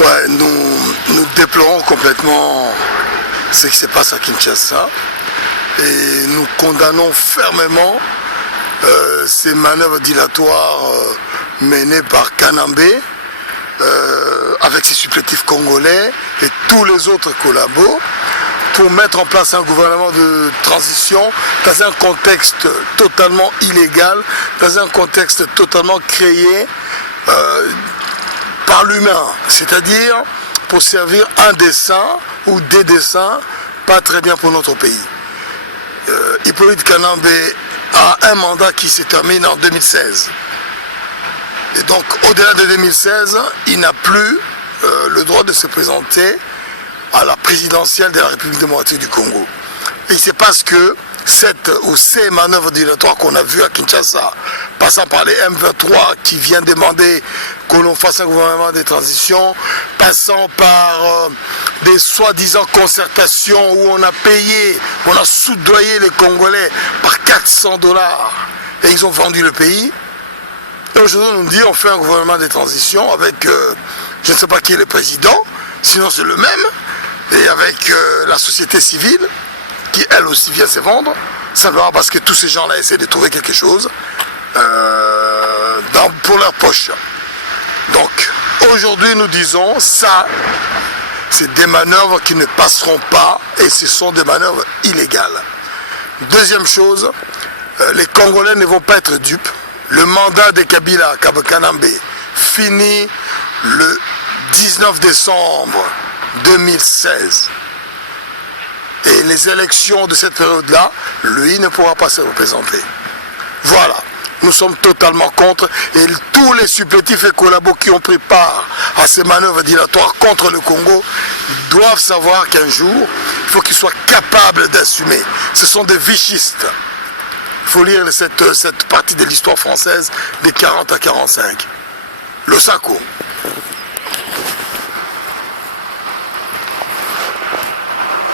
Ouais, nous déplorons complètement ce qui se passe à Kinshasa et nous condamnons fermement ces manœuvres dilatoires menées par Kanambe avec ses supplétifs congolais et tous les autres collabos pour mettre en place un gouvernement de transition dans un contexte totalement illégal, dans un contexte totalement créé par l'humain, c'est-à-dire pour servir un dessein ou des desseins pas très bien pour notre pays. Hippolyte Kanambe a un mandat qui se termine en 2016. Et donc au-delà de 2016, il n'a plus le droit de se présenter à la présidentielle de la République démocratique du Congo. Et c'est parce que ces manœuvres dilatoires qu'on a vues à Kinshasa, passant par les M23 qui viennent demander que l'on fasse un gouvernement de transition, passant par des soi-disant concertations où on a payé, on a soudoyé les Congolais par $400 et ils ont vendu le pays. Et aujourd'hui on nous dit on fait un gouvernement de transition avec, je ne sais pas qui est le président, sinon c'est le même, et avec la société civile, qui elle aussi vient se vendre, simplement parce que tous ces gens-là essaient de trouver quelque chose pour leur poche. Donc aujourd'hui nous disons ça, c'est des manœuvres qui ne passeront pas et ce sont des manœuvres illégales. Deuxième chose, les Congolais ne vont pas être dupes. Le mandat de Kabila Kanambe finit le 19 décembre 2016. Et les élections de cette période-là, lui ne pourra pas se représenter. Voilà, nous sommes totalement contre et tous les supplétifs et collabos qui ont pris part à ces manœuvres dilatoires contre le Congo doivent savoir qu'un jour, il faut qu'ils soient capables d'assumer. Ce sont des vichistes. Il faut lire cette partie de l'histoire française des 40 à 45. Le Sako.